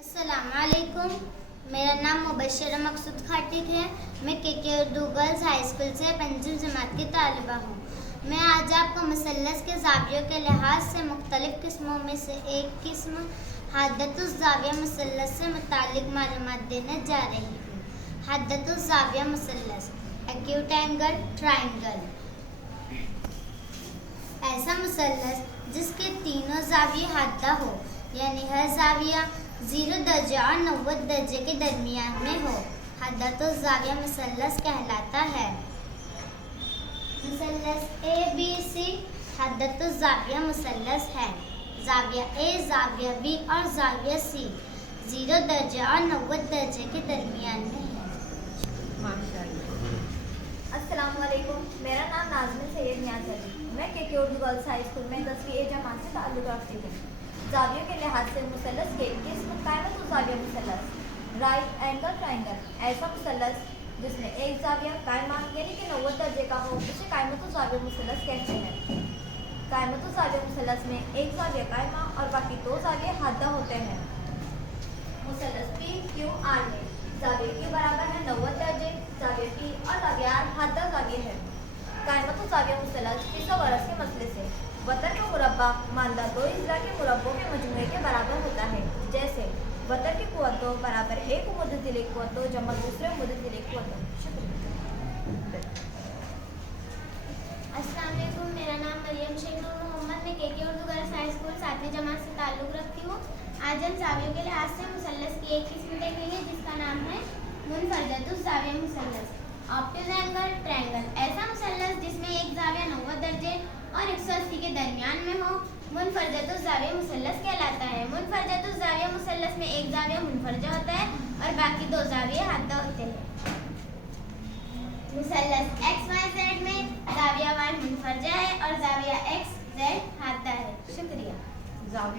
अस्सलामुअलैकुम। मेरा नाम मुबशरा मकसूद खाटिक है। मैं के उर्दू गर्ल्स हाई स्कूल से पंचम जमात की तालिबा हूँ। मैं आज आपको मुसल्लस के ज़ावियों के लिहाज से मुख्तलिफ़ किस्मों में से एक किस्म हद्दतुज़्ज़ाविया मुसल्लस से मुताल्लिक़ मालूमात देने जा रही हूँ। हद्दतुज़्ज़ाविया मुसल्लस एक्यूट एंगल ट्रायंगल, ऐसा मुसल्लस जिसके तीनों ज़ाविये हद्दा हो, यानी हर ज़ाविया 0 दर्जे और 90 दर्जे के दरमियान में हो, हद्दतुज़्ज़ाविया मुसल्लस कहलाता है। मुसल्लस ABC हद्दतुज़्ज़ाविया मुसल्लस है। ज़ाविया A, ज़ाविया B और ज़ाविया C 0 दर्जे और 90 दर्जे के दरमियान में है। अस्सलामुअलैकुम। मेरा नाम नाज़मीन सैयद नियाज़ है। मैं के उर्दू गर्ल्स हाई स्कूल में 10वीं ए जमात से ताल्लुक़ रखती हूँ। ज़ावियों के लिहाज से मुसल्लस के किस्म कायमतुज़्ज़ाविया मुसल्लस राइट एंगल ट्रायंगल, ऐसा मुसल्लस जिसमें एक ज़ाविया कायमा यानी कि 90 दर्जे का हो, उसे कायमतुज़्ज़ाविया मुसल्लस कहते हैं। कायमतुज़्ज़ाविया मुसल्लस में एक ज़ाविया कायमा और बाकी 2 ज़ाविये हद्दा होते हैं। मुसल्लस PQR में ज़ाविया Q बराबर है 90 दर्जे, ज़ाविया P और ज़ाविया R हद्दा ज़ाविये है। कायमतुज़्ज़ाविया मुसल्लस फिसोगरस के मसले से वतर का मुरब्बा मानदा 2 अज़्ला के मुरब्बों के मजमूए के बराबर होता है। जैसे वतर की कुव्वत बराबर एक मुद्दतिल कुव्वत जमा दूसरे मुद्दतिल कुव्वत। शुक्रिया। अस्सलाम वालेकुम। मेरा नाम मरियम शेख नूर मोहम्मद, मैं के उर्दू गर्ल्स हाई स्कूल 7वीं जमात से ताल्लुक़ रखती हूँ। आज हम ज़ावियों के लिहाज से मुसल्लस की एक किस्म देखेंगे जिसका नाम है मुनफरदतुज़्ज़ाविया मुसल्लस ऑप्टिक एंगल ट्रायंगल, ऐसा मुसल्लस जिसमें एक ज़ाविया 90 दर्जे और 180 के दरमियान में हो, मुनफरदतुज़्ज़ाविया मुसल्लस कहलाता है। मुनफरदतुज़्ज़ाविया मुसल्लस में एक ज़ाविया मुनफरजा होता है और बाकी 2 ज़ाविये हद्दा होते हैं। मुसल्लस XYZ में ज़ाविया Y मुनफरजा है और ज़ाविया XZ हद्दा है। शुक्रिया।